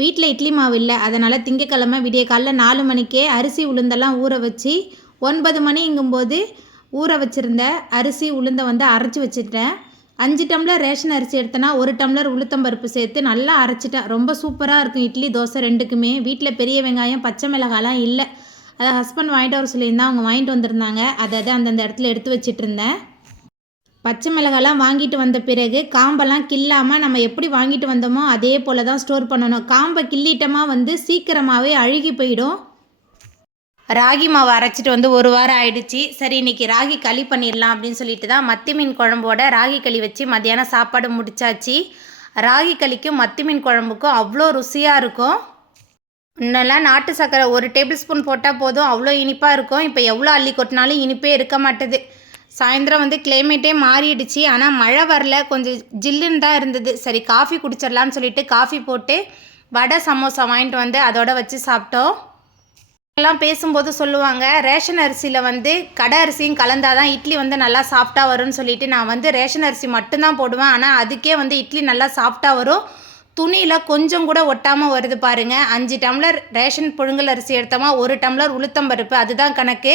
வீட்டில் இட்லி மாவு இல்லை, அதனால் திங்கக்கிழமை விடிய காலைல 4 மணிக்கே அரிசி உளுந்தெல்லாம் ஊற வச்சு 9 மணிங்கும்போது ஊற வச்சுருந்த அரிசி உளுந்தை வந்து அரைச்சி வச்சுட்டேன். 5 டம்ளர் ரேஷன் அரிசி எடுத்தேன்னா 1 டம்ளர் உளுத்தம்பருப்பு சேர்த்து நல்லா அரைச்சிட்டேன். ரொம்ப சூப்பராக இருக்கும் இட்லி தோசை ரெண்டுக்குமே. வீட்டில் பெரிய வெங்காயம் பச்சை மிளகாலாம் இல்லை, அதை ஹஸ்பண்ட் வாங்கிட்டு வர சொல்லியிருந்தேன். அவங்க வாங்கிட்டு வந்திருந்தாங்க. அதை அந்தந்த இடத்துல எடுத்து வச்சிட்டு இருந்தேன். பச்சை மிளகாலாம் வாங்கிட்டு வந்த பிறகு காம்பெல்லாம் கில்லாமல் நம்ம எப்படி வாங்கிட்டு வந்தோமோ அதே போல் தான் ஸ்டோர் பண்ணணும். காம்பை கிள்ளிட்டோமா வந்து சீக்கிரமாகவே அழுகி போயிடும். ராகி மாவு அரைச்சிட்டு வந்து 1 வாரம் ஆயிடுச்சு. சரி இன்றைக்கி ராகி களி பண்ணிடலாம் அப்படின்னு சொல்லிட்டு தான் மத்தி மீன் குழம்போட ராகி களி வச்சு மத்தியானம் சாப்பாடு முடிச்சாச்சு. ராகி களிக்கும் மத்தி மீன் குழம்புக்கும் அவ்வளோ ருசியாக இருக்கும். இன்னெல்லாம் நாட்டு சர்க்கரை 1 டேபிள் ஸ்பூன் போட்டால் போதும், அவ்வளோ இனிப்பாக இருக்கும். இப்போ எவ்வளோ அள்ளி கொட்டினாலும் இனிப்பே இருக்க மாட்டுது. சாயந்தரம் வந்து கிளைமேட்டே மாறிடுச்சு, ஆனால் மழை வரல, கொஞ்சம் ஜில்லுன்னு தான் இருந்தது. சரி காஃபி குடிச்சிடலான்னு சொல்லிட்டு காஃபி போட்டு வடை சமோசா வாங்கிட்டு வந்து அதோட வச்சு சாப்பிட்டோம். எல்லாம் பேசும்போது சொல்லுவாங்க, ரேஷன் அரிசியில் வந்து கடை அரிசியும் கலந்தால் தான் இட்லி வந்து நல்லா சாஃப்டாக வரும்னு சொல்லிட்டு நான் வந்து ரேஷன் அரிசி மட்டும்தான் போடுவேன். ஆனால் அதுக்கே வந்து இட்லி நல்லா சாஃப்டாக வரும். துணியில் கொஞ்சம் கூட ஒட்டாமல் வருது பாருங்கள். 5 டம்ளர் ரேஷன் புழுங்கல் அரிசி எடுத்தோமா 1 டம்ளர் உளுத்தம்பருப்பு, அதுதான் கணக்கு.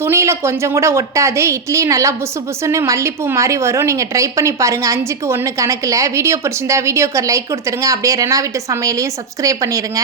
துணியில் கொஞ்சம் கூட ஒட்டாது. இட்லி நல்லா புசு புசுன்னு மல்லிப்பூ மாதிரி வரும். நீங்கள் ட்ரை பண்ணி பாருங்கள். 5க்கு 1 கணக்கில். வீடியோ பிடிச்சிருந்தா வீடியோக்கு லைக் கொடுத்துருங்க. அப்படியே ரெனா வீட்டு சமையலையும் சப்ஸ்கிரைப் பண்ணிடுங்க.